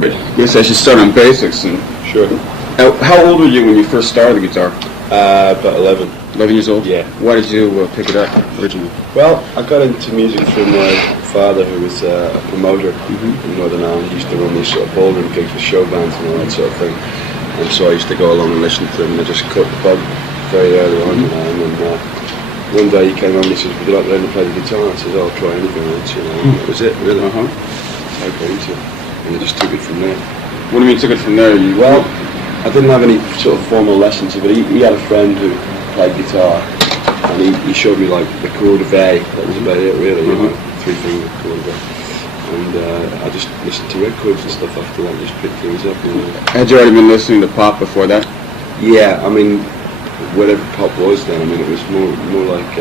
Guess I should start on basics. And Sure. how old were you when you first started the guitar? About 11. 11 years old? Yeah. Why did you pick it up originally? Well, I got into music through my father, who was a promoter in Northern Ireland. He used to run these sort of ballroom gigs with show bands and all that sort of thing. And so I used to go along and listen to him, and I just caught the bug very early on, you know. And then one day he came on and he says, "Would you like to learn to play the guitar?" I said, "Oh, I'll try anything once," you know. And that was it, really. So I got into it, and I just took it from there. What do you mean took it from there? Well, I didn't have any sort of formal lessons, but he had a friend who played guitar, and he showed me like the chord of A. That was about it, really, you know, 3-finger chord of A. And I just listened to records and stuff after that, just picked things up. You know. Had you already been listening to pop before that? Yeah, I mean, whatever pop was then, I mean, it was more like,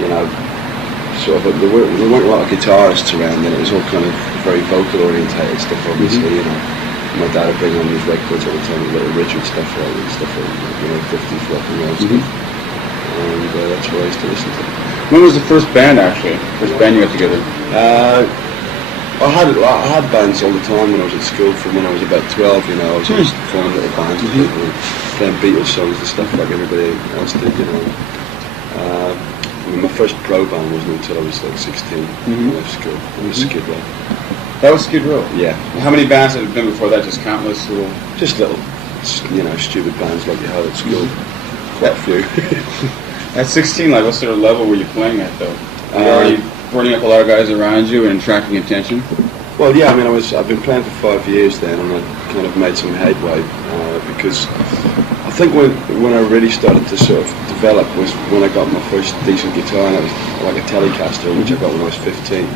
you know, sort of, there weren't a lot of guitarists around then. It was all kind of very vocal orientated stuff, obviously, you know. My dad would bring on these records all the time, Little Richard stuff like, you know, 50s rock and roll stuff. And that's what I used to listen to. When was the first band, actually? First band you got together? I had bands all the time when I was at school. From when I was about 12, you know, I was just forming little bands with people, playing Beatles songs and stuff like everybody else did, you know. I mean, my first pro band wasn't until I was like 16 when I left school. It was Skid Row. That was Skid Row? Yeah. How many bands had been before that? Just countless little... Just little, you know, stupid bands like you had at school. Quite a few. At 16, like, what sort of level were you playing at, though? Were you already burning up a lot of guys around you and attracting attention? Well, yeah, I mean, I've been playing for 5 years then, and I kind of made some headway because I think when I really started to sort of develop was when I got my first decent guitar, and it was like a Telecaster, which I got when I was 15.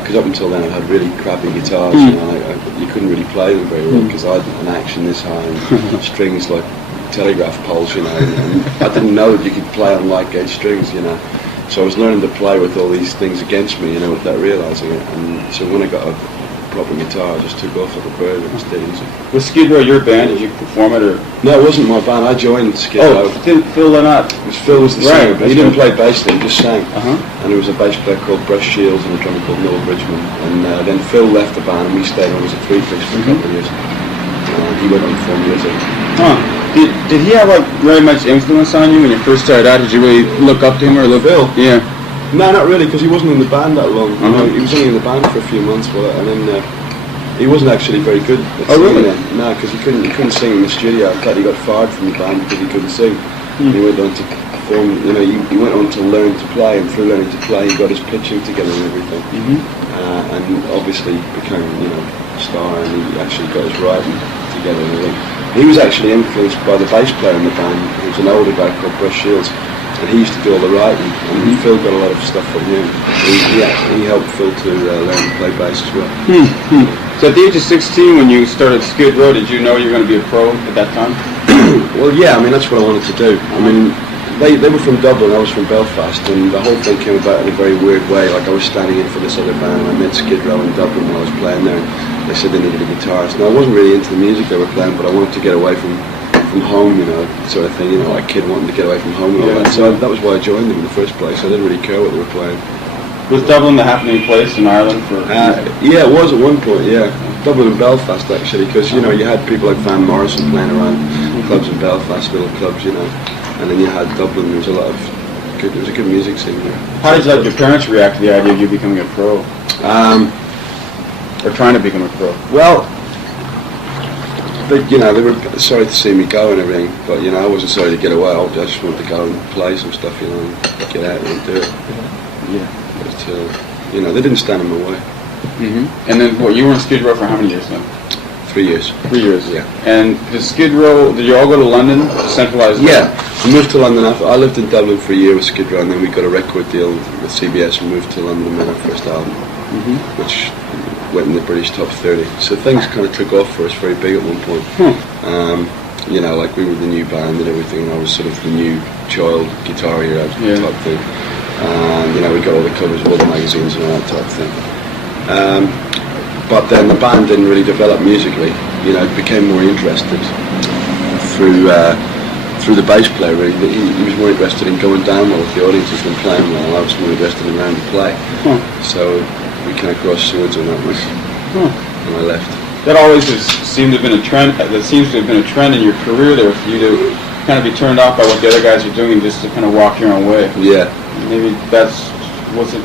Because up until then I had really crappy guitars, you know, you couldn't really play them very well because I had an action this high and strings like telegraph poles, you know, and I didn't know that you could play on light gauge strings, you know. So I was learning to play with all these things against me, you know, without realising it. And so when I got a proper guitar, I just took off like a bird. It was dead easy. Was Skid Row your band? Did you perform it, or...? No, it wasn't my band. I joined Skid Row. Phil Lynott. Phil was the singer, but he didn't play bass then, he just sang. And there was a bass player called Bruce Shields and a drummer called Noel Bridgman. And then Phil left the band and we stayed on as a three-piece for a couple of years. He went on to form music. Did he have like very much influence on you when you first started out? Did you really look up to him or look? Phil? Yeah. No, not really, because he wasn't in the band that long. You know, he was only in the band for a few months, and then he wasn't actually very good at singing then. No, because he couldn't sing in the studio. In fact, he got fired from the band because he couldn't sing. He went on to perform. You know, he went on to learn to play, and through learning to play, he got his pitching together and everything. And obviously became, you know, a star, and he actually got his writing together and everything. He was actually influenced by the bass player in the band, who was an older guy called Bruce Shields, and he used to do all the writing, and Phil got a lot of stuff from him. He helped Phil to learn to play bass as well. So at the age of 16, when you started Skid Row, did you know you were going to be a pro at that time? Well, yeah, I mean, that's what I wanted to do. I mean, they were from Dublin, I was from Belfast, and the whole thing came about in a very weird way. Like, I was standing in for this other band, and I met Skid Row in Dublin when I was playing there. They said they needed a guitarist. Now, I wasn't really into the music they were playing, but I wanted to get away from home, you know, sort of thing, you know, like a kid wanting to get away from home and all that. So that was why I joined them in the first place. I didn't really care what they were playing. Was Dublin the happening place in Ireland for? Yeah, it was at one point, yeah. Dublin and Belfast, actually, because, you know, you had people like Van Morrison playing around clubs in Belfast, little clubs, you know, and then you had Dublin. There was a lot of good, there was a good music scene there. How did your parents react to the idea of you becoming a pro? Or trying to become a pro? Well, you know, they were sorry to see me go and everything, but, you know, I wasn't sorry to get away. I just wanted to go and play some stuff, you know, and get out and do it. Yeah. But, you know, they didn't stand in my way. And then, what, you were in Skid Row for how many years then? 3 years. 3 years? Yeah. And did Skid Row, did you all go to London, centralised? Yeah, we moved to London after. I lived in Dublin for a year with Skid Row, and then we got a record deal with CBS and moved to London and made our first album, which went in the British top 30. So things kind of took off for us very big at one point. You know, like we were the new band and everything, and I was sort of the new child guitar hero type thing. You know, we got all the covers of all the magazines and all that type of thing. But then the band didn't really develop musically. You know, became more interested through the bass player. Really, he was more interested in going down well with the audiences than playing well. I was more interested in learning to play. So we kind of crossed swords on that one. and I left. That always seemed to have been a trend. That seems to have been a trend in your career there for you to kind of be turned off by what the other guys are doing and just to kind of walk your own way. Yeah. Maybe that's what's it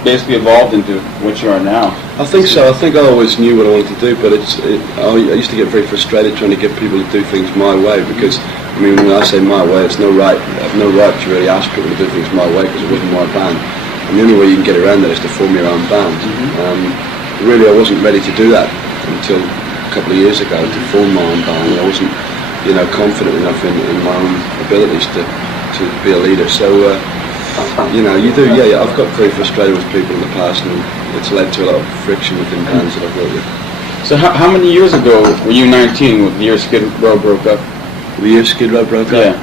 basically evolved into what you are now. I think so. I think I always knew what I wanted to do, but I used to get very frustrated trying to get people to do things my way because, I mean, when I say my way, I have no right to really ask people to do things my way because it wasn't my band. And the only way you can get around that is to form your own band. Really, I wasn't ready to do that until a couple of years ago to form my own band. I wasn't, confident enough in my own abilities to be a leader. So, I've got very frustrated with people in the past, and it's led to a lot of friction within bands that I've worked with. So, how many years ago were you 19 when the year Skid Row broke up? The year Skid Row broke up? Yeah.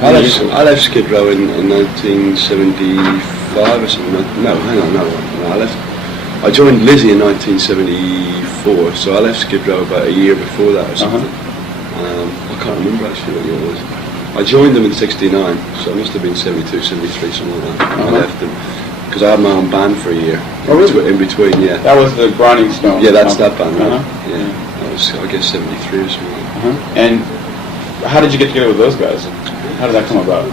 I left Skid Row in 1975 or something. No, hang on, no. I joined Lizzy in 1974, so I left Skid Row about a year before that or something. I can't remember actually what year it was. I joined them in 69, so it must have been 72, 73, something like that. I left them because I had my own band for a year. In between, yeah. That was the Grinding Stone. Yeah, that's that band. Right? Yeah, that was, I guess, 73 or something. And how did you get together with those guys? How did that come about?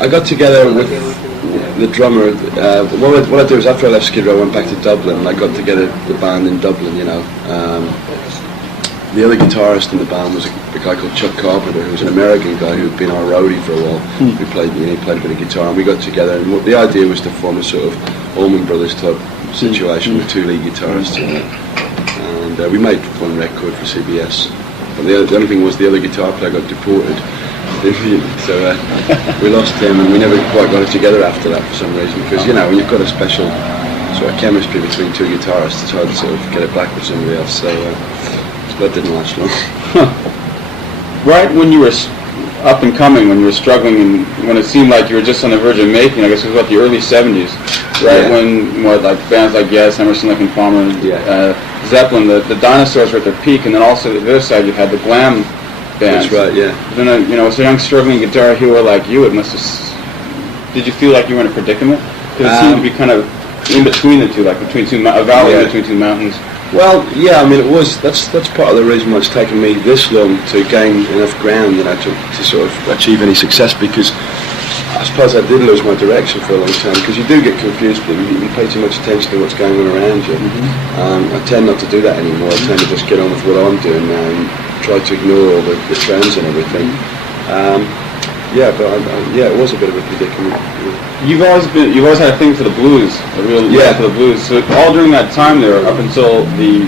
I got together with the drummer. What I do is after I left Skid Row, I went back to Dublin and I got together the band in Dublin, The other guitarist in the band was a guy called Chuck Carpenter, who was an American guy who had been our roadie for a while. He played a bit of guitar, and we got together. And the idea was to form a sort of Allman Brothers type situation with two lead guitarists in it. And we made one record for CBS. But the only thing was the other guitar player got deported, so we lost him, and we never quite got it together after that for some reason. Because when you've got a special sort of chemistry between two guitarists, it's hard to sort of get it back with somebody else. So. That didn't last long. Right when you were up and coming, when you were struggling, and when it seemed like you were just on the verge of making, I guess it was about the early 70s, right? Yeah. When like bands like Yes, Emerson, Lake and Palmer, and Zeppelin, the dinosaurs were at their peak, and then also the other side you had the glam bands. That's right, yeah. Then as a young struggling guitar hero like you, it must have. Did you feel like you were in a predicament? Because it seemed to be kind of in between the two, like between a valley between two mountains. Well, yeah, I mean, it was. That's part of the reason why it's taken me this long to gain enough ground, to sort of achieve any success. Because I suppose I did lose my direction for a long time. Because you do get confused, you pay too much attention to what's going on around you. I tend not to do that anymore. I tend to just get on with what I'm doing now and try to ignore all the trends and everything. It was a bit of a predicament. You've always had a thing for the blues, a real love for the blues. So all during that time there, up until the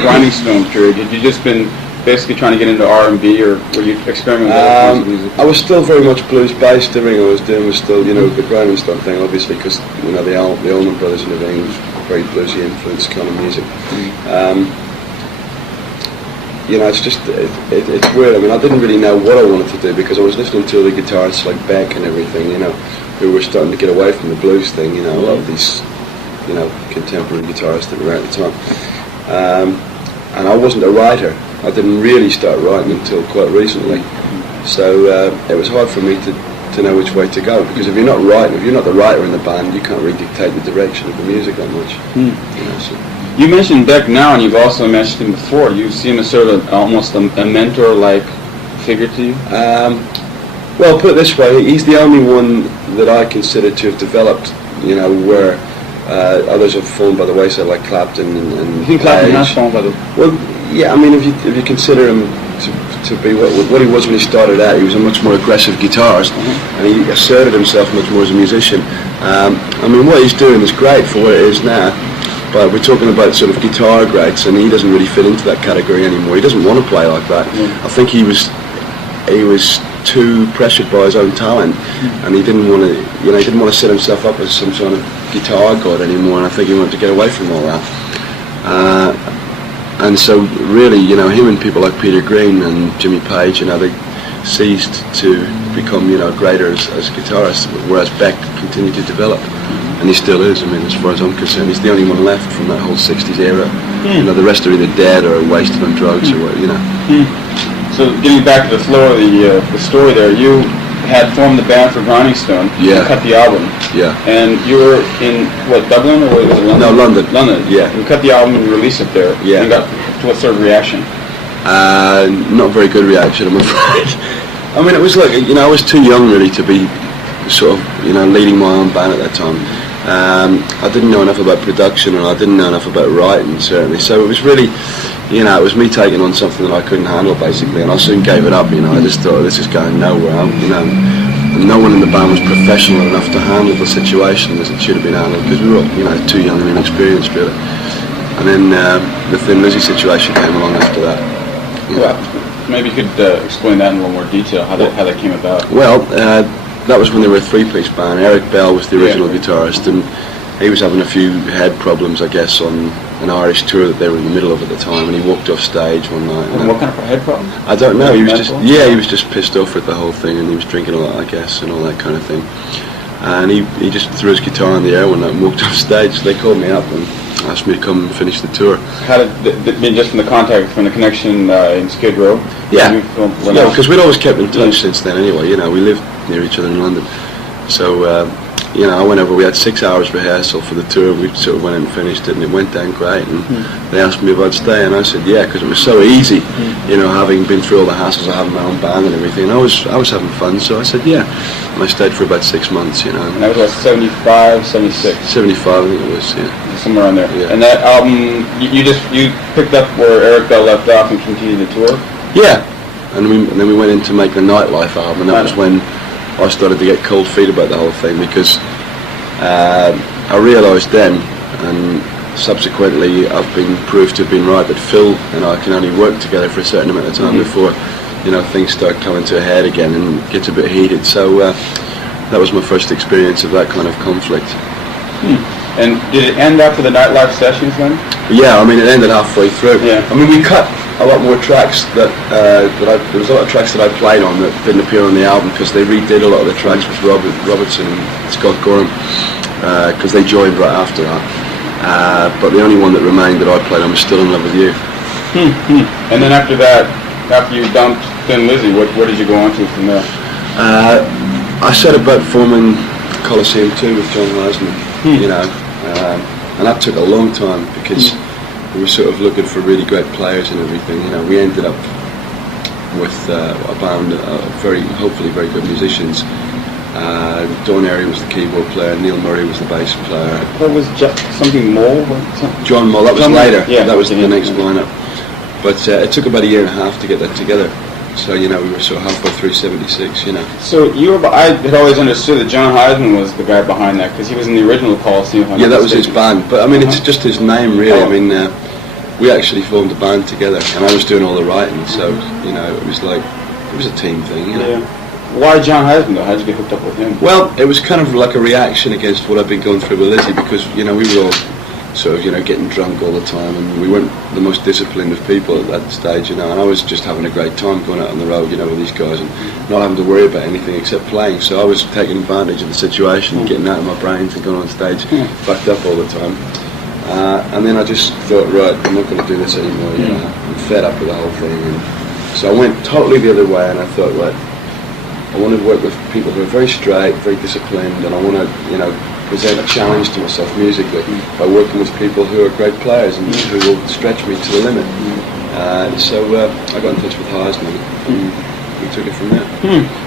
Grinding Stone period, had you just been basically trying to get into R&B, or were you experimenting with music? I was still very much blues-based. Everything I was doing was still, the Grinding Stone thing, obviously, because the Allman Brothers and everything was very bluesy influenced kind of music. It's just, it's weird. I mean, I didn't really know what I wanted to do because I was listening to all the guitarists like Beck and everything, who were starting to get away from the blues thing, a lot of these, contemporary guitarists that were out at the time. And I wasn't a writer. I didn't really start writing until quite recently. So it was hard for me to know which way to go, because if you're not writing, if you're not the writer in the band, you can't really dictate the direction of the music that much. You mentioned Beck now, and you've also mentioned him before. You see him as sort of almost a mentor-like figure to you? Well, put it this way, he's the only one that I consider to have developed, where others have fallen by the wayside, like Clapton and you think Clapton has fallen by the... Well, yeah, I mean, if you consider him to be what he was when he started out, he was a much more aggressive guitarist, and he asserted himself much more as a musician. I mean, what he's doing is great for what it is now. But we're talking about sort of guitar greats, and he doesn't really fit into that category anymore. He doesn't want to play like that. I think he was too pressured by his own talent, and he didn't want to set himself up as some sort of guitar god anymore. And I think he wanted to get away from all that. And so, really, him and people like Peter Green and Jimmy Page, they ceased to become, greater as guitarists, whereas Beck continued to develop. And he still is. I mean, as far as I'm concerned, he's the only one left from that whole 60s era. The rest are either dead or wasted on drugs or what, So getting back to the flow of the story there, you had formed the band for Grinding Stone. Yeah. And cut the album. Yeah. And you were in, what, Dublin or was it London? No, London. London. Yeah. You cut the album and released it there. Yeah. And got what sort of reaction? Not very good reaction, I'm afraid. I mean, it was like, you know, I was too young really to be sort of, you know, leading my own band at that time. I didn't know enough about production, and I didn't know enough about writing, certainly. So it was really, you know, it was me taking on something that I couldn't handle, basically, and I soon gave it up. You know, I just thought, this is going nowhere. You know, and no one in the band was professional enough to handle the situation as it should have been handled, because we were all, you know, too young and inexperienced, really. And then the Thin Lizzy situation came along after that. Yeah. Well, maybe you could explain that in a little more detail, how that came about. Well, that was when they were a three-piece band. Eric Bell was the original guitarist, and he was having a few head problems, I guess, on an Irish tour that they were in the middle of at the time, and he walked off stage one night. And what kind of head problem? I don't know. He was just pissed off with the whole thing, and he was drinking a lot, I guess, and all that kind of thing. And he just threw his guitar in the air one night and walked off stage. So they called me up and asked me to come and finish the tour. How did just from the contact, from the connection in Skid Row? Yeah, because we'd always kept in touch since then. Anyway, you know, we lived near each other in London, so you know, I went over. We had 6 hours rehearsal for the tour. We sort of went in and finished it, and it went down great. And they asked me if I'd stay, and I said yeah, because it was so easy. You know, having been through all the hassles of having my own band and everything, I was having fun. So I said yeah, and I stayed for about 6 months. You know, and that was what, 75, 76? 75, I think it was. Yeah, somewhere around there. Yeah. And that album, you picked up where Eric Bell left off and continued the tour. Yeah, and then we went in to make the Nightlife album, and that was when I started to get cold feet about the whole thing, because I realised then, and subsequently I've been proved to have been right, that Phil and I can only work together for a certain amount of time before, you know, things start coming to a head again and gets a bit heated. So that was my first experience of that kind of conflict. And did it end after the Nightlife sessions then? Yeah, I mean, it ended halfway through. Yeah. I mean, we cut a lot more tracks there was a lot of tracks that I played on that didn't appear on the album, because they redid a lot of the tracks with Robertson and Scott Gorham, because they joined right after that. But the only one that remained that I played on was Still in Love with You. And then after that, after you dumped Thin Lizzy, what did you go on to from there? I set about forming Coliseum 2 with John Wiseman, you know, and that took a long time, because we were sort of looking for really great players and everything. You know, we ended up with a band of hopefully very good musicians. Don Airy was the keyboard player, Neil Murray was the bass player. What was something Moll? John Moll, that was later. Yeah, that was the next lineup. But it took about a year and a half to get that together. So, you know, we were sort of halfway through 76, you know. So I had always understood that John Heisman was the guy behind that, because he was in the original Coliseum. Yeah, that was his band. But, I mean, it's just his name, really. I mean, we actually formed a band together, and I was doing all the writing, so, you know, it was a team thing, you know. Yeah. Why John Heisman, though? How did you get hooked up with him? Well, it was kind of like a reaction against what I'd been going through with Lizzy, because, you know, we were all sort of, you know, getting drunk all the time, and we weren't the most disciplined of people at that stage, you know, and I was just having a great time going out on the road, you know, with these guys, and not having to worry about anything except playing. So I was taking advantage of the situation, getting out of my brains and going on stage backed up all the time. And then I just thought, right, I'm not going to do this anymore, you know, I'm fed up with the whole thing. And so I went totally the other way, and I thought, right, I want to work with people who are very straight, very disciplined, and I want to, you know, present a challenge to myself musically by working with people who are great players and who will stretch me to the limit. So I got in touch with Heisman, and we took it from there.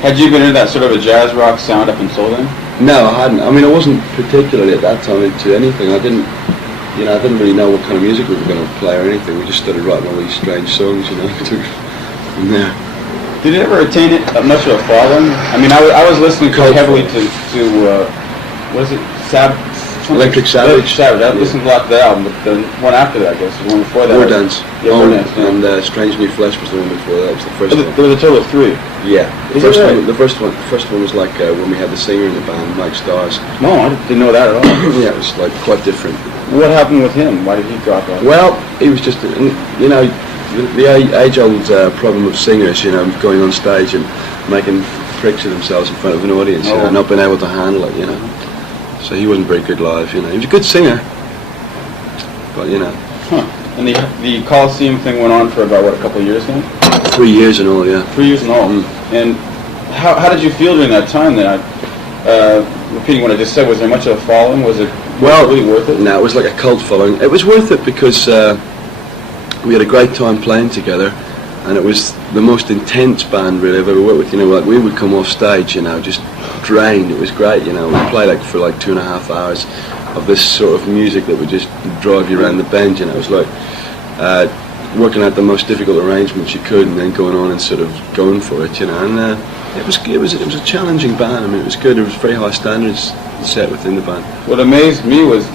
Had you been into that sort of a jazz rock sound up until then? No, I hadn't. I mean, I wasn't particularly at that time into anything. I didn't really know what kind of music we were going to play or anything. We just started writing all these strange songs, you know. Took it from there. Did it ever attain much of a following? I mean, I was listening quite heavily to what is it, Electric Savage. I listened a lot to that album, but the one after that, I guess, the one before that. War Dance. Yeah, War Dance. Yeah. And Strange New Flesh was the one before that. It was the first one. There was a total of 3. Yeah. The first one was like when we had the singer in the band, Mike Starrs. No, I didn't know that at all. Yeah, it was like quite different. What happened with him? Why did he drop out? Well, he was just, you know, the age-old problem of singers, you know, going on stage and making pricks of themselves in front of an audience, you know, not being able to handle it, you know. So he wasn't very good live, you know. He was a good singer, but, you know. And the Coliseum thing went on for about, what, a couple of years then? 3 years in all, yeah. 3 years in all. And how did you feel during that time then? Repeating what I just said, was there much of a following? Was it really worth it? No, it was like a cult following. It was worth it because we had a great time playing together, and it was the most intense band really I've ever worked with. You know, like we would come off stage, you know, just drained. It was great, you know. We'd play like for like 2.5 hours of this sort of music that would just drive you around the bend, you know. It was like working out the most difficult arrangements you could, and then going on and sort of going for it, you know. And it was a challenging band. I mean, it was good. There was very high standards set within the band. What amazed me was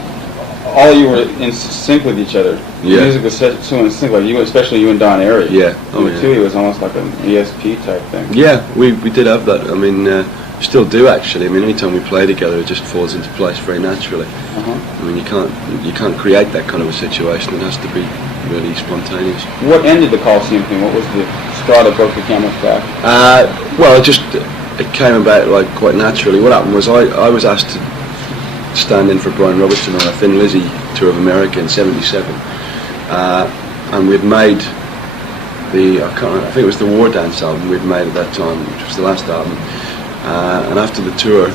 all you were in sync with each other. Yeah. The music was so in sync, like you, especially you and Don Airy. Yeah. Oh, yeah. Too, it was almost like an ESP type thing. Yeah, we did have that. I mean, still do actually. I mean, anytime we play together, it just falls into place very naturally. I mean, you can't create that kind of a situation. It has to be really spontaneous. What ended the Coliseum thing? What was the straw that broke the camel's back? Well, it came about like quite naturally. What happened was I was asked to stand in for Brian Robertson on a Thin Lizzy tour of America in '77, and we'd made I think it was the War Dance album we'd made at that time, which was the last album. And after the tour,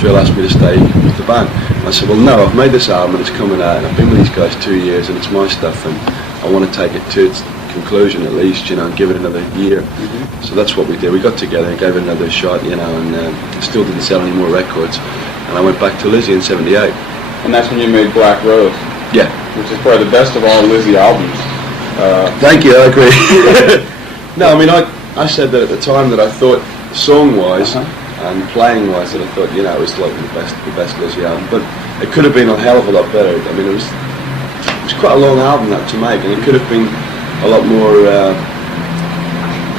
Phil asked me to stay with the band. And I said, well, no, I've made this album and it's coming out, and I've been with these guys 2 years, and it's my stuff, and I want to take it to its conclusion at least, you know, and give it another year. So that's what we did. We got together and gave it another shot, you know, and still didn't sell any more records. And I went back to Lizzy in '78. And that's when you made Black Rose. Yeah. Which is probably the best of all Lizzy albums. Thank you, I agree. No, I mean, I said that at the time that I thought song-wise and playing-wise that I thought, you know, it was like the best Lizzy album. But it could have been a hell of a lot better. I mean, it was quite a long album that to make, and it could have been a lot more.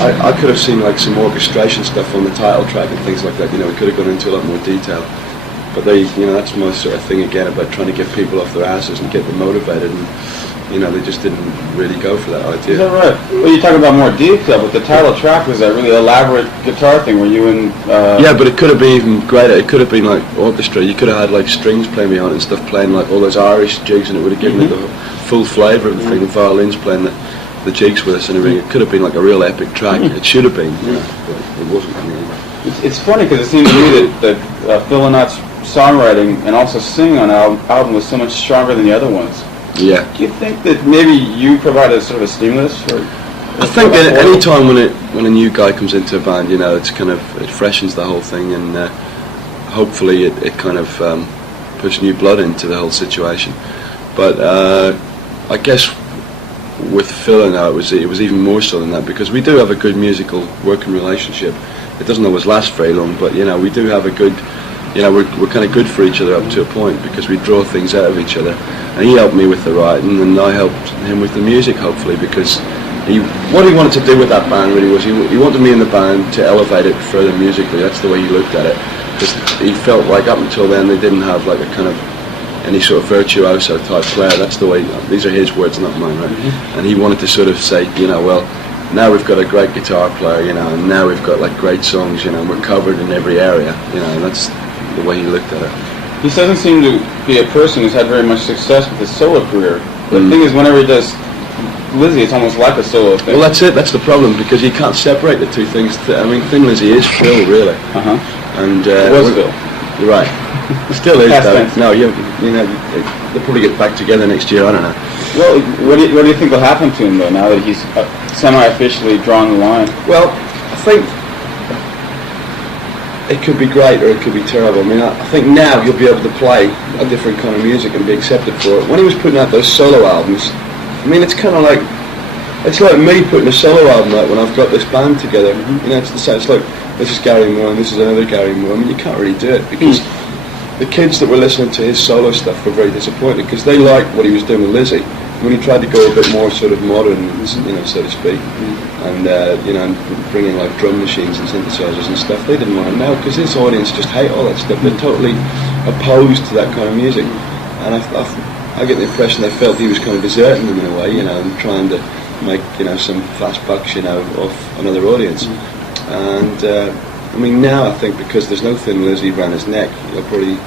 I could have seen like some orchestration stuff on the title track and things like that. You know, we could have gone into a lot more detail. But that's my sort of thing again about trying to get people off their asses and get them motivated, and you know, they just didn't really go for that idea. Is that right? Well, you're talking about more detail, but the title track was that really elaborate guitar thing where you and... Yeah, but it could have been even greater. It could have been like orchestra. You could have had like strings playing behind it and stuff, playing like all those Irish jigs, and it would have given it the full flavour of the thing. The violins playing the jigs with us and everything. It could have been like a real epic track. It should have been, you know, but it wasn't. It's funny because it seems to me that Phil Lynot's songwriting and also singing on an album was so much stronger than the other ones. Yeah. Do you think that maybe you provided sort of a stimulus for? I think any time when a new guy comes into a band, you know, it freshens the whole thing, and hopefully it kind of puts new blood into the whole situation. But I guess with Phil and I, it was even more so than that, because we do have a good musical working relationship. It doesn't always last very long, but you know, we do have a good. You know, we're kind of good for each other up to a point, because we draw things out of each other. And he helped me with the writing, and I helped him with the music, hopefully, because what he wanted to do with that band really was he wanted me in the band to elevate it further musically. That's the way he looked at it, because he felt like up until then they didn't have like a kind of any sort of virtuoso type player. That's the way. These are his words, not mine, right? And he wanted to sort of say, you know, well, now we've got a great guitar player, you know, and now we've got like great songs, you know, and we're covered in every area, you know, and that's the way he looked at it. He doesn't seem to be a person who's had very much success with his solo career. The thing is, whenever he does Lizzy, it's almost like a solo thing. Well, that's it. That's the problem, because you can't separate the two things. I mean, Thin Lizzy is Phil, really. And it was Phil. You're right. Still is, though. No, you know, they'll probably get back together next year. I don't know. Well, what do you think will happen to him though, now that he's semi-officially drawn the line? Well, I think it could be great or it could be terrible. I mean, I think now you'll be able to play a different kind of music and be accepted for it. When he was putting out those solo albums, I mean, it's kind of like, it's like me putting a solo album out when I've got this band together. You know, it's the same. It's like, this is Gary Moore and this is another Gary Moore. I mean, you can't really do it, because the kids that were listening to his solo stuff were very disappointed, because they liked what he was doing with Lizzy. When he tried to go a bit more sort of modern, you know, so to speak, and you know, and bring in like drum machines and synthesizers and stuff, they didn't want to know, because his audience just hate all that stuff. They're totally opposed to that kind of music, and I get the impression they felt he was kind of deserting them in a way, you know, and trying to make, you know, some fast bucks, you know, off another audience. And I mean, now I think because there's no Thin Lizzy around his neck, he'll probably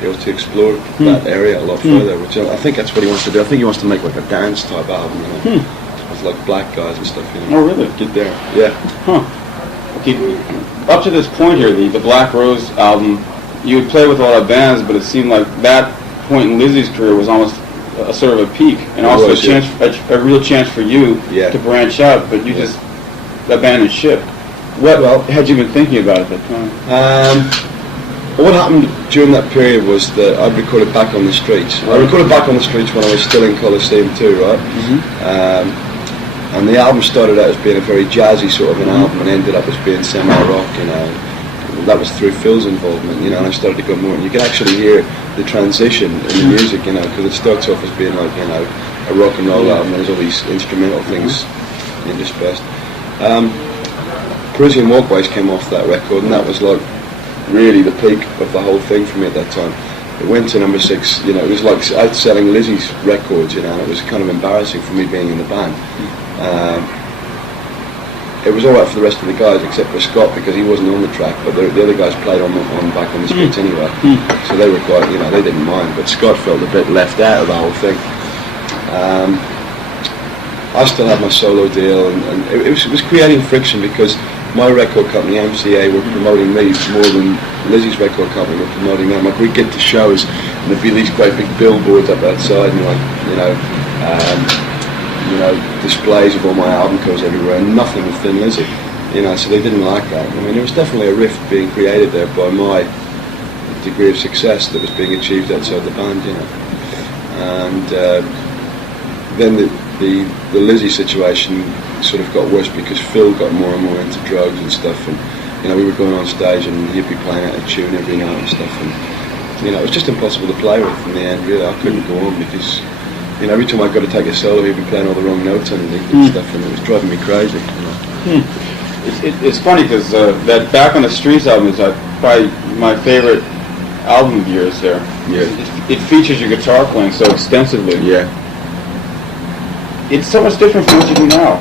be able to explore that area a lot further, which I think that's what he wants to do. I think he wants to make like a dance type album, you know, with like black guys and stuff, you know. Oh, really? Get there. Yeah. up to this point here, the Black Rose album, you would play with a lot of bands, but it seemed like that point in Lizzy's career was almost a sort of a peak, and also a real chance for you to branch out, but you just abandoned ship. What had you been thinking about at that time? What happened during that period was that I recorded Back on the Streets. I recorded Back on the Streets when I was still in Coliseum too, right? And the album started out as being a very jazzy sort of an album and ended up as being semi-rock, you know. That was through Phil's involvement, you know, and I started to go more, and you can actually hear the transition in the music, you know, because it starts off as being like, you know, a rock and roll album, and there's all these instrumental things interspersed. Parisian Walkways came off that record, and that was like really the peak of the whole thing for me at that time. It went to number 6, you know, it was like outselling Lizzy's records, you know, and it was kind of embarrassing for me being in the band. It was alright for the rest of the guys except for Scott because he wasn't on the track, but the other guys played on Back on the Streets anyway, so they were quite, you know, they didn't mind, but Scott felt a bit left out of the whole thing. I still had my solo deal, and it was creating friction because my record company, MCA, were promoting me more than Lizzy's record company were promoting them. Like, we'd get to shows and there'd be these great big billboards up outside and like, you know, displays of all my album covers everywhere, and nothing with Thin Lizzy, you know, so they didn't like that. I mean, there was definitely a rift being created there by my degree of success that was being achieved outside the band, you know. And then the Lizzy situation sort of got worse because Phil got more and more into drugs and stuff, and, you know, we were going on stage and he'd be playing out a tune every night and stuff, and, you know, it was just impossible to play with in the end, really. I couldn't go on because, you know, every time I got to take a solo, he'd be playing all the wrong notes underneath and stuff, and it was driving me crazy. You know? It's funny because that Back on the Streets album is probably my favorite album of yours. There, it features your guitar playing so extensively. Yeah, it's so much different from what you do now.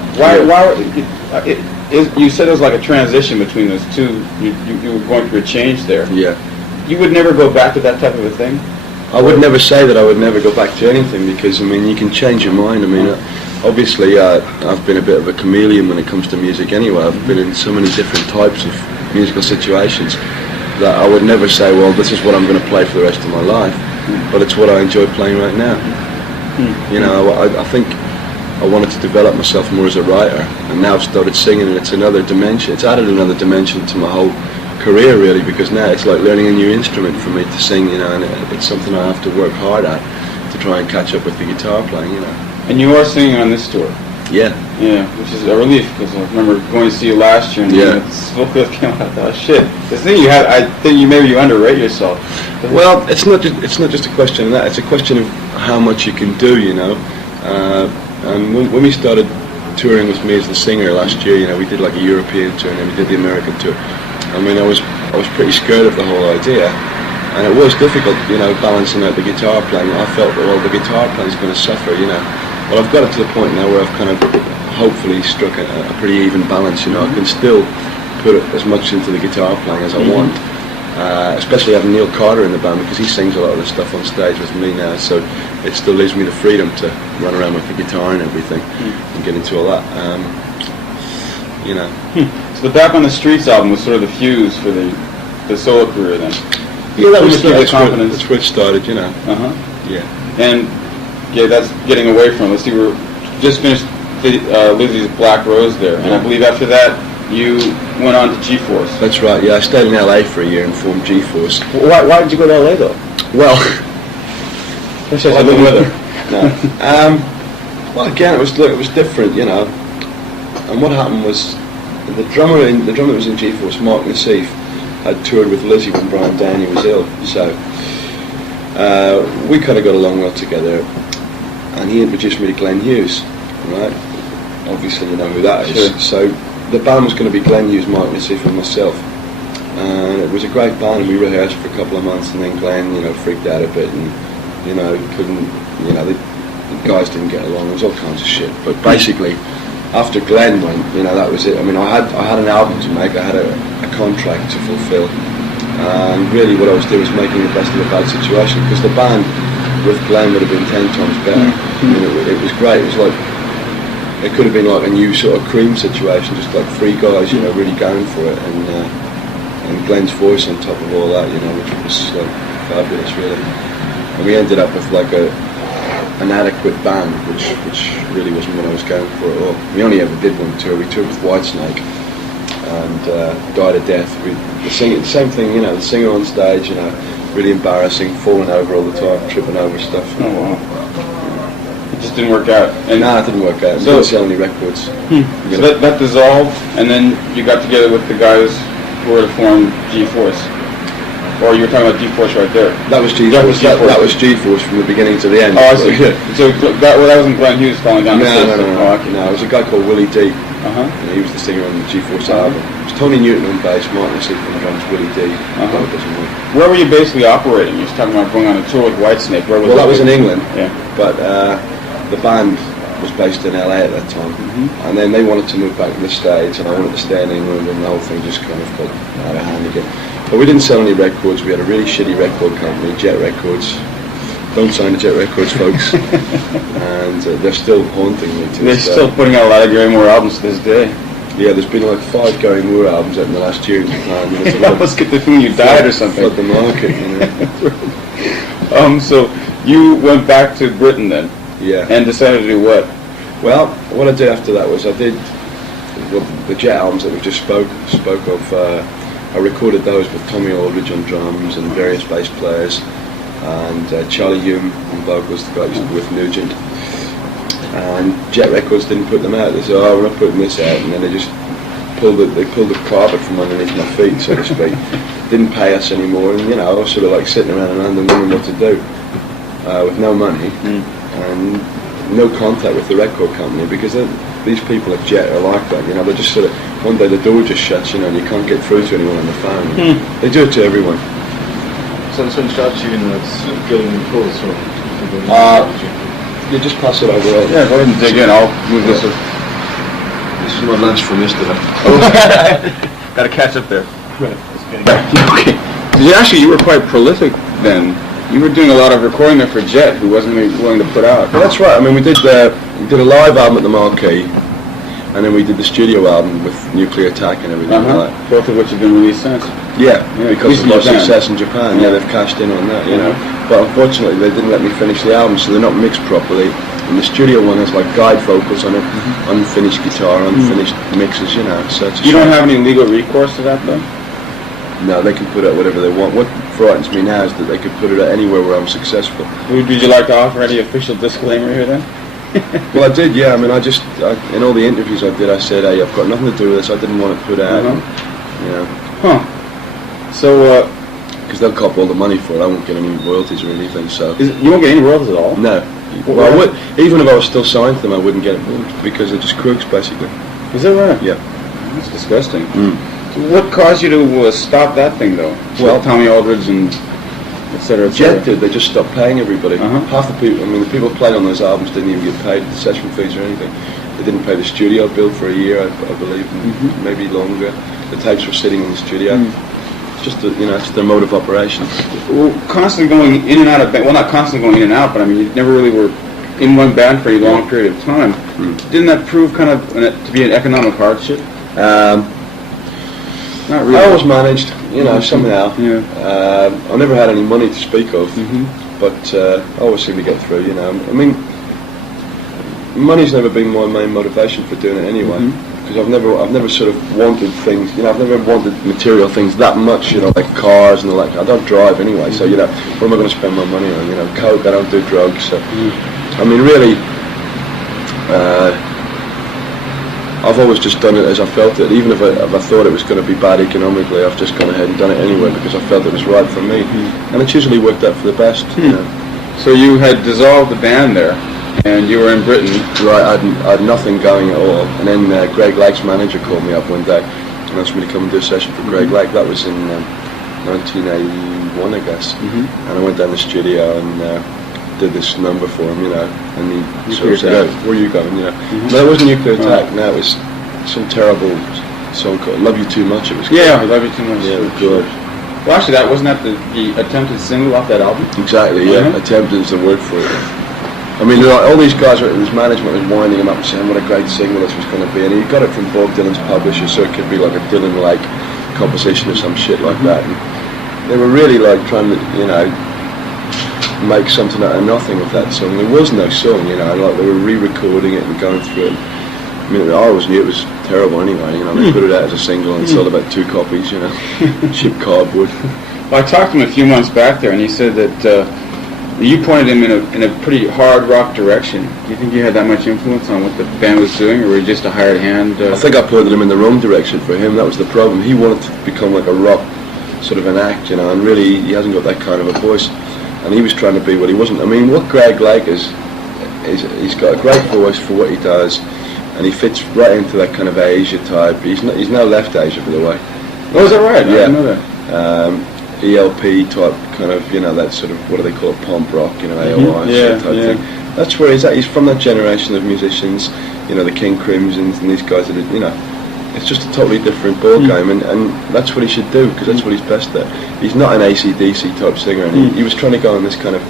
You said it was like a transition between those two. You were going through a change there. Yeah, you would never go back to that type of a thing. I would never say that I would never go back to anything because, I mean, you can change your mind. I mean, obviously, I've been a bit of a chameleon when it comes to music anyway. I've been in so many different types of musical situations that I would never say, well, this is what I'm going to play for the rest of my life, but it's what I enjoy playing right now. You know, I think I wanted to develop myself more as a writer, and now I've started singing, and it's another dimension. It's added another dimension to my whole career, really, because now it's like learning a new instrument for me to sing, you know, and it's something I have to work hard at to try and catch up with the guitar playing, you know. And you are singing on this tour. Yeah, which is a relief because I remember going to see you last year and Smoke came out. I thought, shit, this thing you had. I think maybe you underrate yourself. Well, it's not just a question of that. It's a question of how much you can do, you know. And when we started touring with me as the singer last year, you know, we did like a European tour and then we did the American tour. I mean, I was pretty scared of the whole idea, and it was difficult, you know, balancing out the guitar playing. I felt that, well, the guitar playing is going to suffer, you know. Well, I've got it to the point now where I've kind of hopefully struck a pretty even balance, you know. I can still put as much into the guitar playing as I want, especially having Neil Carter in the band because he sings a lot of the stuff on stage with me now, so it still leaves me the freedom to run around with the guitar and everything and get into all that, you know. So the Back on the Streets album was sort of the fuse for the solo career then? Yeah, that's where it started, you know. Yeah. And that's getting away from. Let's see, we just finished Lizzy's Black Rose there, and I believe after that you went on to G-Force. That's right. Yeah, I stayed in LA for a year and formed G-Force. Why did you go to LA though? Well, I live with her. No. Well, again, it was different, you know. And what happened was the drummer that was in G-Force, Mark Nassif, had toured with Lizzy when Brian Downey was ill, so we kind of got along well together. And he introduced me to Glenn Hughes, right? Obviously, you know who that is. Sure. So the band was going to be Glenn Hughes, Mark Nassif, and myself. And it was a great band, and we rehearsed for a couple of months, and then Glenn, you know, freaked out a bit, and, you know, couldn't, you know, the guys didn't get along. There was all kinds of shit. But basically, after Glenn went, you know, that was it. I mean, I had an album to make, I had a contract to fulfill, and really what I was doing was making the best of a bad situation, because the band with Glenn would have been 10 times better. I mean, it was great. It it could have been like a new sort of Cream situation, just like three guys, you know, really going for it, and Glenn's voice on top of all that, you know, which was like fabulous, really. And we ended up with like an adequate band, which really wasn't what I was going for at all. We only ever did one tour. We toured with Whitesnake and Died a Death. The same thing, you know, the singer on stage, you know, really embarrassing, falling over all the time, tripping over stuff. Oh wow! It just didn't work out. And nah, it didn't work out. So, didn't sell any records. So that dissolved, and then you got together with the guys who were to form G-Force. Or you were talking about G-Force right there. That was G-Force. That was G-Force from the beginning to the end. Oh, I see. So that wasn't Glenn Hughes falling down the stairs? No. Oh, okay. No, it was a guy called Willie D. And he was the singer on the G-Force album. It was Tony Newton on bass, Martin Asif on drums, Willie D. Where were you basically operating? You were talking about going on a tour with Whitesnake. Where was that was in England. Yeah. But the band was based in LA at that time. And then they wanted to move back to the States, and I wanted to stay in England, and the whole thing just kind of got out of hand again. But we didn't sell any records. We had a really shitty record company, Jet Records. Don't sign to Jet Records, folks. And they're still haunting me to this day. They're still putting out a lot of Gary Moore albums to this day. Yeah, there's been like 5 Gary Moore albums out in the last year in Japan. I almost get the feeling you died or something. Flood the market, you know. So you went back to Britain then? Yeah. And decided to do what? Well, what I did after that was I did the Jet albums that we just spoke of. I recorded those with Tommy Aldridge on drums and various bass players, and Charlie Hume on vocals, the guy who with Nugent. And Jet Records didn't put them out. They said, "Oh, we're not putting this out," and then they just pulled the carpet from underneath my feet, so to speak. Didn't pay us anymore, and you know, I was sort of like sitting around in London wondering what to do with no money and no contact with the record company, because these people at Jet are like that, you know. They just sort of, one day the door just shuts, you know, and you can't get through to anyone on the phone. They do it to everyone. So this one starts you in getting the calls from you just pass it over. Yeah, go ahead and dig in. I'll move this. This is my lunch from yesterday. Got to catch up there. Right. Okay. You were quite prolific then. You were doing a lot of recording there for Jet, who wasn't really willing to put out. Well, that's right. I mean, we did a live album at the Marquee, and then we did the studio album with Nuclear Attack and everything like that. Both of which have been released since. Yeah, because of our success in Japan. Yeah, they've cashed in on that, you know. But unfortunately, they didn't let me finish the album, so they're not mixed properly. And the studio one has like guide vocals on it, unfinished guitar, unfinished mixes, you know. So it's you don't have any legal recourse to that, though? No, they can put out whatever they want. What frightens me now is that they could put it out anywhere where I'm successful. Would you like to offer any official disclaimer here then? Well, I did, yeah. I mean, in all the interviews I did, I said, hey, I've got nothing to do with this. I didn't want it put out. You know. So, because they'll cop all the money for it. I won't get any royalties or anything. So you won't get any royalties at all? No. Well, I would, even if I was still signed to them, I wouldn't get it because they're just crooks, basically. Is that right? Yeah. That's disgusting. What caused you to stop that thing, though? Well, Tommy Aldridge and etc. Jet did. They just stopped paying everybody. Half the people, I mean, the people who played on those albums didn't even get paid the session fees or anything. They didn't pay the studio bill for a year, I believe, maybe longer. The tapes were sitting in the studio. It's just, it's their mode of operation. Well, constantly going in and out of band. Well, not constantly going in and out, but I mean, you never really were in one band for a long period of time. Didn't that prove kind of to be an economic hardship? Not really. I always managed, somehow. Yeah. I never had any money to speak of, but I always seemed to get through. I mean, money's never been my main motivation for doing it anyway. Because I've never sort of wanted things. I've never wanted material things that much. Like cars and all that. I don't drive anyway, so what am I going to spend my money on? Coke. I don't do drugs. So, I mean, really. I've always just done it as I felt it. Even if I thought it was going to be bad economically, I've just gone ahead and done it anyway because I felt it was right for me. And it's usually worked out for the best. So you had dissolved the band there, and you were in Britain. Right, I had nothing going at all. And then Greg Lake's manager called me up one day and asked me to come and do a session for Greg Lake. That was in 1981, I guess. And I went down the studio and did this number for him, and he sort of said, "Oh, where are you going?" No, it wasn't Nuclear Attack. No, it was some terrible song called "Love You Too Much." It was called. Yeah, I Love You Too Much. Yeah, it was good. Well, actually, wasn't that the attempted single off that album? Exactly. Yeah, attempted is the word for it. I mean, all these guys, his management was winding him up and saying what a great single this was going to be, and he got it from Bob Dylan's publisher, so it could be like a Dylan-like composition or some shit like that. And they were really like trying to, you know, make something out of nothing with that song. There was no song, you know, like they were re-recording it and going through it. I mean, I always knew it was terrible anyway, you know, they put it out as a single and sold about 2 copies, you know, cheap cardboard. Well, I talked to him a few months back there, and he said that you pointed him in a pretty hard rock direction. Do you think you had that much influence on what the band was doing, or were you just a hired hand? I think I pointed him in the wrong direction for him. That was the problem. He wanted to become like a rock sort of an act, you know, and really he hasn't got that kind of a voice. And he was trying to be what he wasn't. I mean, what Greg Lake is he's got a great voice for what he does, and he fits right into that kind of Asia type. He's now left Asia, by the way. Oh, is that right? Yeah. I didn't know that. ELP type kind of, you know, that sort of, what do they call it, pump rock, you know, AOR type thing. That's where he's at. He's from that generation of musicians, you know, the King Crimsons and these guys that are, you know, it's just a totally different ball game, and that's what he should do, because that's what he's best at. He's not an AC/DC type singer, and he was trying to go in this kind of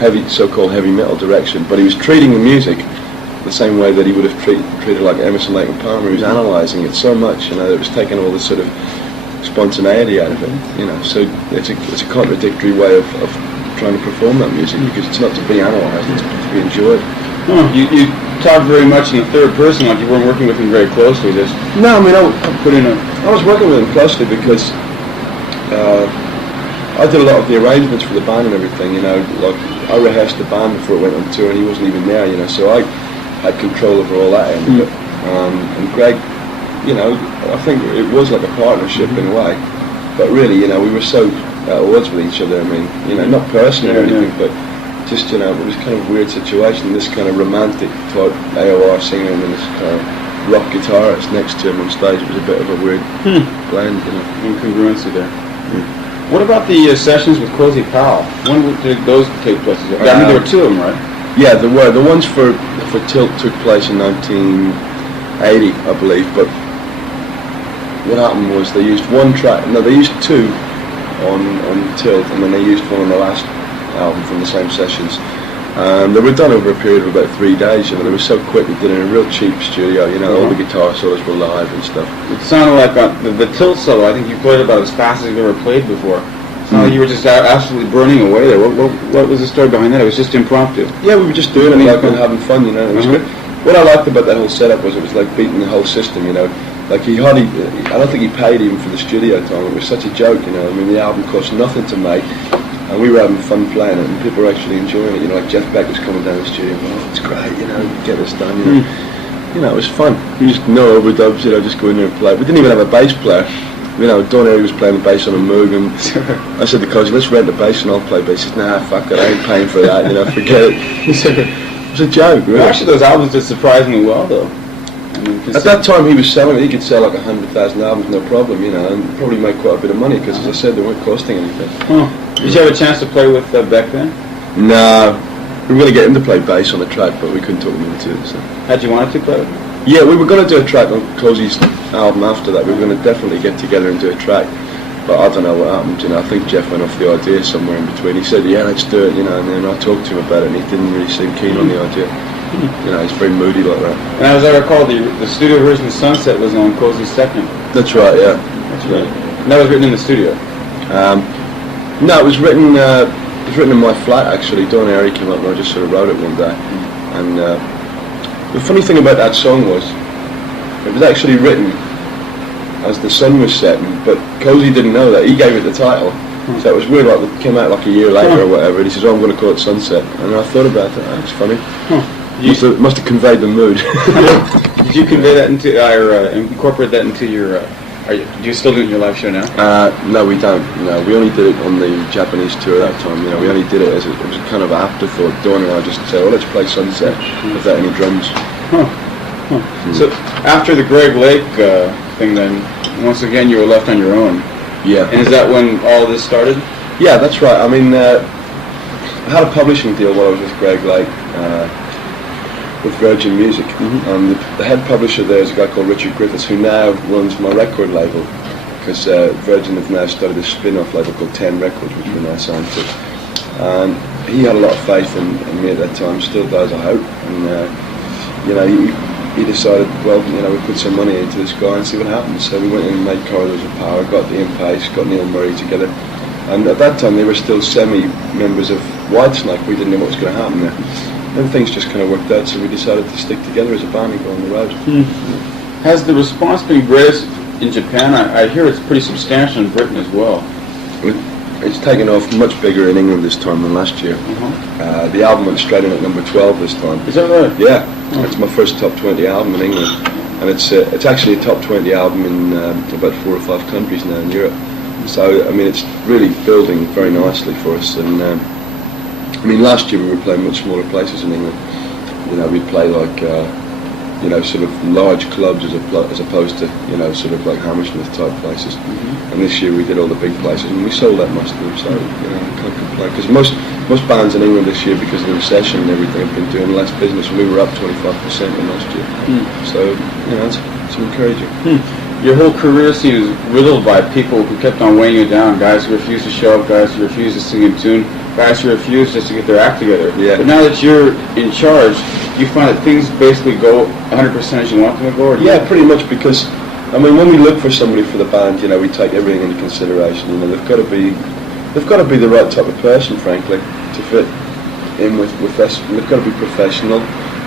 heavy, so-called heavy metal direction, but he was treating the music the same way that he would have treated like Emerson, Lake and Palmer. He was analysing it so much, you know, that it was taking all this sort of spontaneity out of it, you know. So it's a contradictory way of trying to perform that music, because it's not to be analysed, it's to be enjoyed. Oh, you talk very much in the third person, like you weren't working with him very closely. No, I mean, I was working with him closely because I did a lot of the arrangements for the band and everything, you know. Like, I rehearsed the band before it went on tour, and he wasn't even there, you know, so I had control over all that end of it. And Greg, you know, I think it was like a partnership in a way, but really, you know, we were so at odds with each other. I mean, you know, not personally or anything, but just, you know, it was kind of a weird situation. This kind of romantic type AOR singer and then this kind of rock guitarist next to him on stage. It was a bit of a weird blend, you know. Incongruency there. What about the sessions with Cozy Powell? When did those take place? I mean, there were 2 of them, right? Yeah, there were. The ones for Tilt took place in 1980, I believe, but what happened was they used 1 track, no, they used 2 on Tilt, and then they used 1 on the last album from the same sessions. They were done over a period of about 3 days, you know. They were so quick, we did it in a real cheap studio, you know, all the guitar solos were live and stuff. It sounded like the Tilt solo, I think you played about as fast as you've ever played before. It sounded like you were just absolutely burning away there. What was the story behind that? It was just impromptu. Yeah, we were just doing it like and having fun, you know. It was good. What I liked about that whole setup was it was like beating the whole system, you know. Like I don't think he paid even for the studio time. It was such a joke, you know. I mean, the album cost nothing to make, and we were having fun playing it, and people were actually enjoying it. You know, like Jeff Beck was coming down the studio, oh, it's great, you know, get this done, you know. You know, it was fun. Just no overdubs, you know, just go in there and play. We didn't even have a bass player. You know, Don Airy was playing the bass on a Moog, and I said to Cozy, let's rent the bass and I'll play bass. He said, nah, fuck it, I ain't paying for that, you know, forget it. It was a joke, really. Well, actually, those albums did surprisingly well, though. I mean, at that time, he was selling it. He could sell like 100,000 albums, no problem, you know, and probably make quite a bit of money because, as I said, they weren't costing anything. Did you have a chance to play with Beck then? No, we were going to get him to play bass on the track, but we couldn't talk him into it. So. Had you wanted to play with him? Yeah, we were going to do a track on Cozy's album after that. We were going to definitely get together and do a track, but I don't know what happened. You know, I think Jeff went off the idea somewhere in between. He said, "Yeah, let's do it," you know, and then I talked to him about it, and he didn't really seem keen on the idea. You know, he's very moody like that. And as I recall, the studio version of Sunset was on Cozy's second. That's right, yeah. That's right. And that was written in the studio. No, it was written in my flat actually. Don Airy came up and I just sort of wrote it one day. And the funny thing about that song was, it was actually written as the sun was setting, but Cozy didn't know that. He gave it the title. So it was weird, like it came out like a year later or whatever, and he says, "Oh, I'm going to call it Sunset." And I thought about it. That's funny. Must have conveyed the mood. Did you convey that into, or incorporate that into your? Do you still do it in your live show now? No, we don't. No, we only did it on the Japanese tour at that time. You know, we only did it as it was kind of an afterthought. Dawn and I just said, "Oh, let's play Sunset without any drums." So after the Greg Lake thing, then once again you were left on your own. Yeah. And is that when all this started? Yeah, that's right. I mean, I had a publishing deal while I was with Greg Lake. With Virgin Music, and the head publisher there is a guy called Richard Griffiths, who now runs my record label, because Virgin have now started a spin-off label called 10 Records, which we're now signed to. he had a lot of faith in me at that time, still does, I hope. And you know, he decided, well, you know, we put some money into this guy and see what happens. So we went in and made Corridors of Power, got Ian Pace, got Neil Murray together. And at that time they were still semi-members of Whitesnake. We didn't know what was going to happen there. And things just kind of worked out, so we decided to stick together as a band and go on the road. Has the response been greatest in Japan? I hear it's pretty substantial in Britain as well. It's taken off much bigger in England this time than last year. The album went straight in at number 12 this time. Is that right? Yeah, it's my first top 20 album in England, and it's actually a top 20 album in about 4 or 5 countries now in Europe. So I mean, it's really building very nicely for us. And I mean, last year we were playing much smaller places in England. You know, we'd play like you know, sort of large clubs as opposed to, you know, sort of like Hammersmith type places. And this year we did all the big places, and we sold out most of them. So you know, I can't complain, because most bands in England this year, because of the recession and everything, have been doing less business, and we were up 25% in last year. So you know, it's encouraging. Your whole career seems riddled by people who kept on weighing you down. Guys who refused to show up, guys who refused to sing in tune, guys who refused just to get their act together. Yeah. But now that you're in charge, do you find that things basically go 100% as you want them to go? Or Yeah, pretty much, because I mean, when we look for somebody for the band, you know, we take everything into consideration. You know, they've got to be the right type of person, frankly, to fit in with us. And they've got to be professional,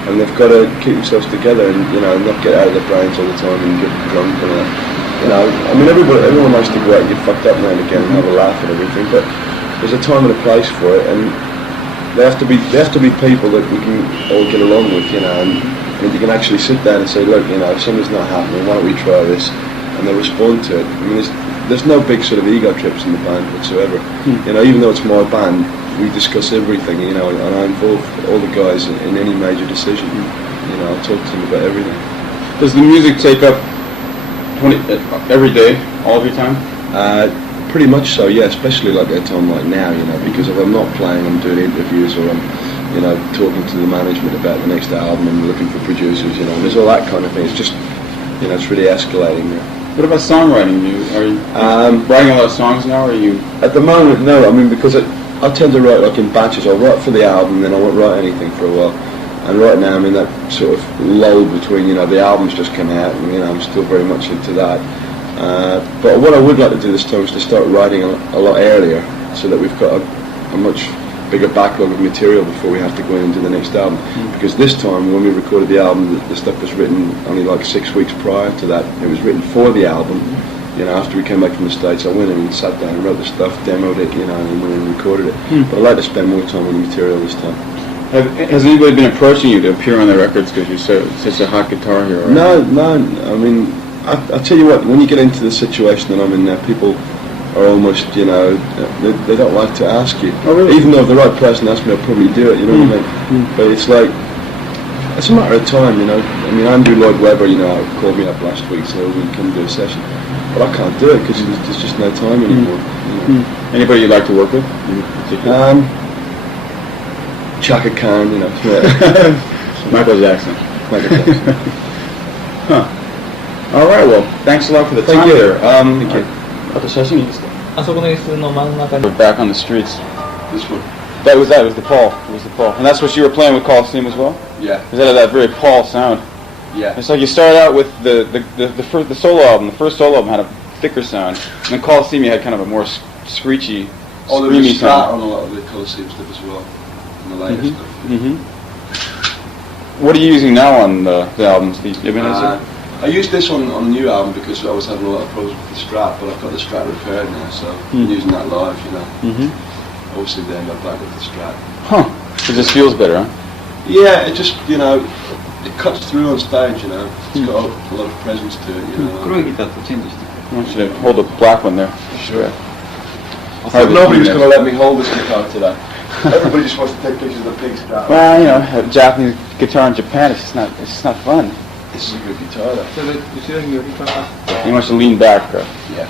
and they've got to keep themselves together, and you know, not get out of their brains all the time and get drunk and you know. I mean, everyone likes to go out and get fucked up now and again and have a laugh and everything, but there's a time and a place for it, and they have to be people that we can all get along with, you know, and you can actually sit down and say, look, you know, if something's not happening, why don't we try this? And they'll respond to it. I mean, there's no big sort of ego trips in the band whatsoever. You know, even though it's my band, we discuss everything, you know, and I involve all the guys in any major decision. You know, I'll talk to them about everything. Does the music take up every day, all of your time? Pretty much so, yeah, especially like at a time like now, you know, because if I'm not playing, I'm doing interviews, or I'm, you know, talking to the management about the next album and looking for producers, you know, and there's all that kind of thing. It's just, you know, it's really escalating now. What about songwriting? Are you writing a lot of songs now, or are you? At the moment, no. I mean, because I tend to write like in batches. I'll write for the album, then I won't write anything for a while. And right now I'm in that sort of lull between, you know, the album's just come out, and you know, I'm still very much into that. But what I would like to do this time is to start writing a lot earlier, so that we've got a much bigger backlog of material before we have to go in and do the next album. Because this time, when we recorded the album, the stuff was written only like 6 weeks prior to that. It was written for the album. You know, after we came back from the States, I went in and sat down and wrote the stuff, demoed it, you know, and went in and recorded it. But I'd like to spend more time on the material this time. Has anybody been approaching you to appear on the records because you're such a hot guitar hero? Right? No. I mean, I tell you what, when you get into the situation that I'm in now, people are almost, you know, they don't like to ask you. Oh, really? Even though if the right person asked me, I'll probably do it, you know what I mean? But it's like, it's a matter of time, you know. I mean, Andrew Lloyd Webber, you know, called me up last week, so we can do a session. But I can't do it because there's just no time anymore. You know. Anybody you'd like to work with in particular? Chaka Khan, you know. Michael Jackson. Michael Jackson. All right, well, thanks a lot for the time there. Thank you. Other session? We're back on the streets. This one. It was the Paul. It was the Paul. And that's what you were playing with Coliseum as well? Yeah. Is that very Paul sound? Yeah. It's like you started out with the solo album. The first solo album had a thicker sound. And then Coliseum you had kind of a more screechy, screamy sound. On a lot of the Coliseum stuff as well. On the latest stuff. What are you using now on the albums? The Ebenezer? I used this on the new album because I was having a lot of problems with the Strat, but I've got the Strat repaired now, so I'm using that live, you know. Obviously then I'm back with the Strat. It just feels better, huh? Yeah, it just, you know, it cuts through on stage, you know. It's got a lot of presence to it, you know. I want you to hold the black one there. Sure. Nobody was going to let me hold this guitar today. Everybody just wants to take pictures of the pig Strat. Well, you know, a Japanese guitar in Japan, it's just not fun. This is a good guitar, though. He wants to lean back. Yeah.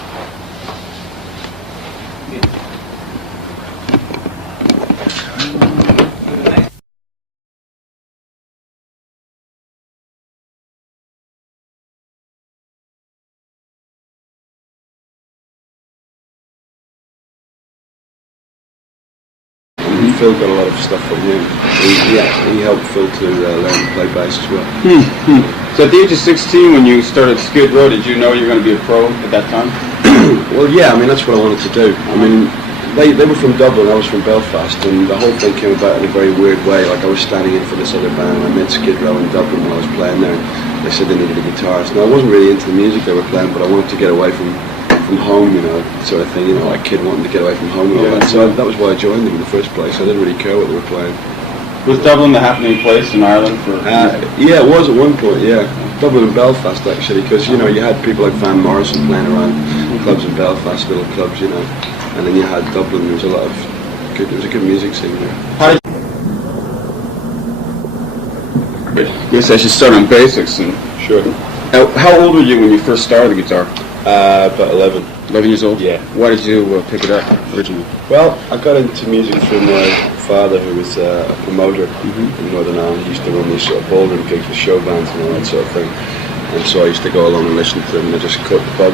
Phil got a lot of stuff from him. He helped Phil to learn to play bass as well. So at the age of 16, when you started Skid Row, did you know you were going to be a pro at that time? Well, yeah, I mean, that's what I wanted to do. I mean, they were from Dublin, I was from Belfast, and the whole thing came about in a very weird way. Like, I was standing in for this other band, I met Skid Row in Dublin when I was playing there, and they said they needed a guitarist. Now, I wasn't really into the music they were playing, but I wanted to get away from home, you know, sort of thing, you know, like a kid wanting to get away from home and all that. So that was why I joined them in the first place. I didn't really care what they were playing. Was Dublin the happening place in Ireland for? Yeah, it was at one point. Yeah, Dublin and Belfast actually, because you know you had people like Van Morrison playing around clubs in Belfast, little clubs, you know, and then you had Dublin. There was a lot of good. There was a good music scene there. I guess I should start on basics. And Sure. How old were you when you first started the guitar? About 11. 11 years old? Yeah. Why did you pick it up originally? Well, I got into music through my father, who was a promoter in Northern Ireland. He used to run these sort of ballroom gigs with show bands and all that sort of thing. And so I used to go along and listen to him, and I just caught the bug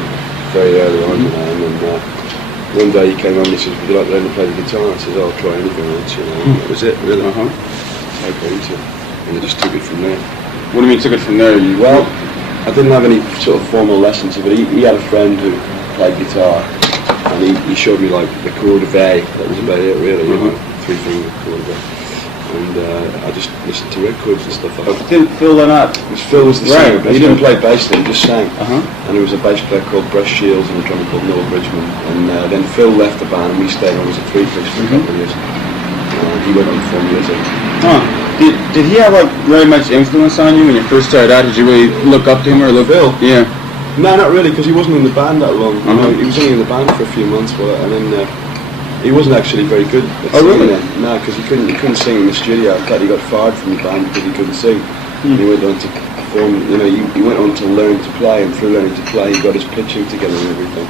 very early on, you know. And then one day he came on and he says, "Would you like to learn to play the guitar?" I said, "Oh, I'll try anything else," you know. And that was it, really. So I got into it, and I just took it from there. What do you mean took it from there? Well, I didn't have any sort of formal lessons, but he had a friend who played guitar, and he showed me like the chord of A. That was about it, really, you know, 3-finger chord of A. And I just listened to records and stuff like that. Didn't Phil or not? Phil was the singer, but he didn't right. play bass then, he just sang. Uh-huh. And there was a bass player called Bruce Shields and a drummer called Noel Bridgman. And then Phil left the band and we stayed on as a three-piece for a couple of years. He went on for music. Did he have like very much influence on you when you first started out? Did you really look up to him or look? Phil? Yeah. No, not really, because he wasn't in the band that long. You know, he was only in the band for a few months, and then he wasn't actually very good at singing. Really? No, because he couldn't sing in the studio. In fact, he got fired from the band because he couldn't sing. And he went on to perform. You know, he went on to learn to play, and through learning to play, he got his pitching together and everything.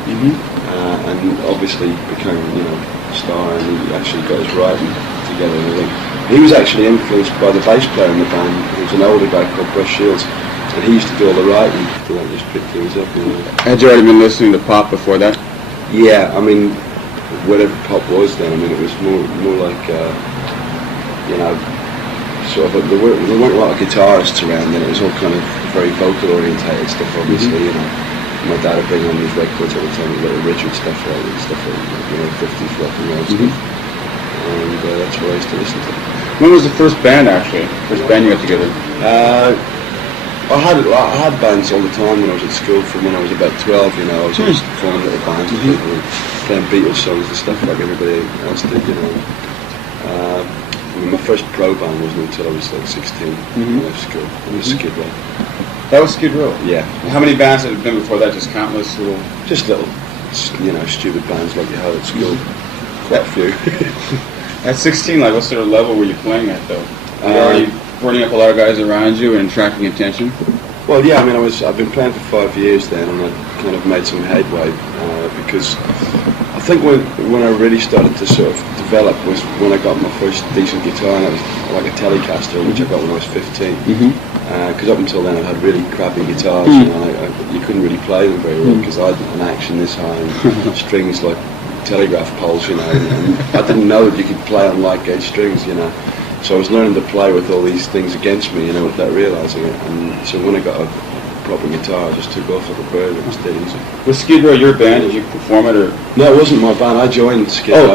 And obviously became, you know, a star, and he actually got his writing together and everything. He was actually influenced by the bass player in the band, who was an older guy called Bruce Shields. And he used to do all the writing to like just pick things up. You know. Had you already been listening to pop before that? Yeah, I mean, whatever pop was then. I mean, it was more like, you know, sort of. There weren't a lot of guitarists around then. It was all kind of very vocal orientated stuff, obviously. You know, my dad would bring on these records all the time, Little Richard stuff like you know, 50s rock and roll stuff. And that's what I used to listen to. When was the first band actually? First band you got together? I had bands all the time when I was at school. From when I was about 12, you know, I was just forming little bands with people and playing Beatles songs and stuff like everybody else did, you know. I mean, my first pro band wasn't until I was like 16 when I left school. It was Skid Row. That was Skid Row? Yeah. How many bands had been before that? Just countless little... Just little, you know, stupid bands like you had at school. Quite a few. At 16, like what sort of level were you playing at though? Were you already burning up a lot of guys around you and attracting attention? Well, yeah, I mean, I've been playing for 5 years then, and I kind of made some headway because I think when I really started to sort of develop was when I got my first decent guitar, and that was like a Telecaster, which I got when I was 15. Because up until then I had really crappy guitars, you know, you couldn't really play them very well because I had an action this high and strings like telegraph poles, you know, and I didn't know that you could play on light gauge strings, you know. So I was learning to play with all these things against me, you know, without realising it. And so when I got a proper guitar, I just took off like a bird. It was dead easy. Was Skid Row your band? Did you perform it or? No, it wasn't my band. I joined Skid Row.